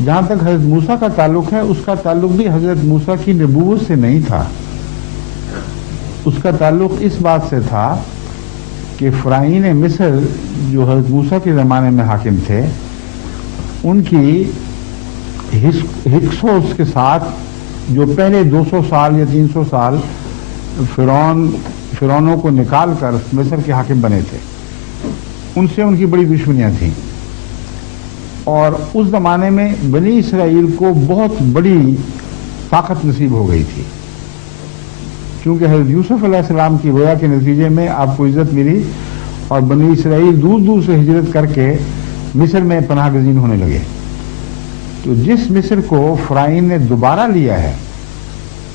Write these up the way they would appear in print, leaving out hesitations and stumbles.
جہاں تک حضرت موسیٰ کا تعلق ہے اس کا تعلق بھی حضرت موسیٰ کی نبوت سے نہیں تھا، اس کا تعلق اس بات سے تھا کہ فرعین مصر جو حضرت موسیٰ کے زمانے میں حاکم تھے ان کی ہکسوس کے ساتھ جو پہلے 200 سال یا 300 سال فرعونوں کو نکال کر مصر کے حاکم بنے تھے، ان سے ان کی بڑی دشمنیاں تھیں، اور اس زمانے میں بنی اسرائیل کو بہت بڑی طاقت نصیب ہو گئی تھی، کیونکہ حضرت یوسف علیہ السلام کی گویا کے نتیجے میں آپ کو عزت ملی اور بنی اسرائیل دور دور سے ہجرت کر کے مصر میں پناہ گزین ہونے لگے۔ تو جس مصر کو فرعون نے دوبارہ لیا ہے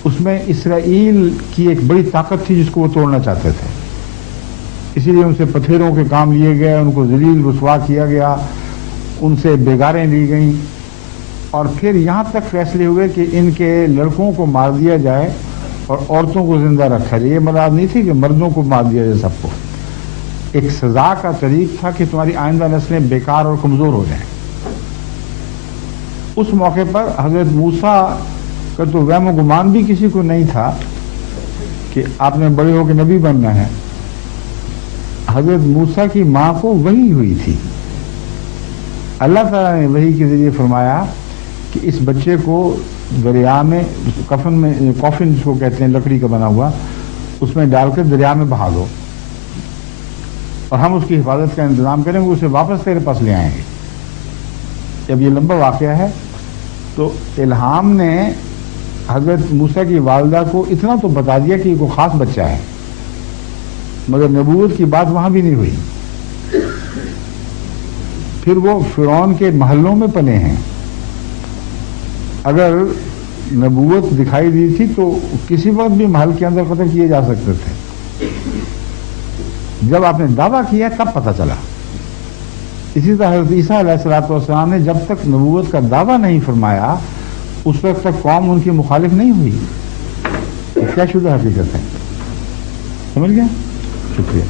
اس میں اسرائیل کی ایک بڑی طاقت تھی جس کو وہ توڑنا چاہتے تھے، اسی لیے ان سے پتھیروں کے کام لیے گئے، ان کو ذلیل رسوا کیا گیا، ان سے بیگاریں لی گئیں، اور پھر یہاں تک فیصلے ہوئے کہ ان کے لڑکوں کو مار دیا جائے اور عورتوں کو زندہ رکھا جائے۔ یہ مراد نہیں تھی کہ مردوں کو مار دیا جائے، سب کو ایک سزا کا طریق تھا کہ تمہاری آئندہ نسلیں بیکار اور کمزور ہو جائیں۔ اس موقع پر حضرت موسیٰ کا تو وہم و گمان بھی کسی کو نہیں تھا کہ آپ نے بڑے ہو کے نبی بننا ہے۔ حضرت موسیٰ کی ماں کو وحی ہوئی تھی، اللہ تعالیٰ نے وحی کے ذریعے فرمایا کہ اس بچے کو دریا میں کافن جس کو کہتے ہیں لکڑی کا بنا ہوا، اس میں ڈال کر دریا میں بہا دو اور ہم اس کی حفاظت کا انتظام کریں گے، اسے واپس تیرے پاس لے آئیں گے۔ جب یہ لمبا واقعہ ہے تو الہام نے حضرت موسیٰ کی والدہ کو اتنا تو بتا دیا کہ یہ کوئی خاص بچہ ہے، مگر نبوت کی بات وہاں بھی نہیں ہوئی۔ پھر وہ فرعون کے محلوں میں پلے ہیں، اگر نبوت دکھائی دی تھی تو کسی وقت بھی محل کے اندر قتل کیے جا سکتے تھے، جب آپ نے دعویٰ کیا تب پتہ چلا۔ اسی طرح حضرت عیسیٰ علیہ السلام نے جب تک نبوت کا دعویٰ نہیں فرمایا اس وقت تک قوم ان کی مخالف نہیں ہوئی۔ کیا شدہ حقیقت ہے، سمجھ گیا؟ شکریہ۔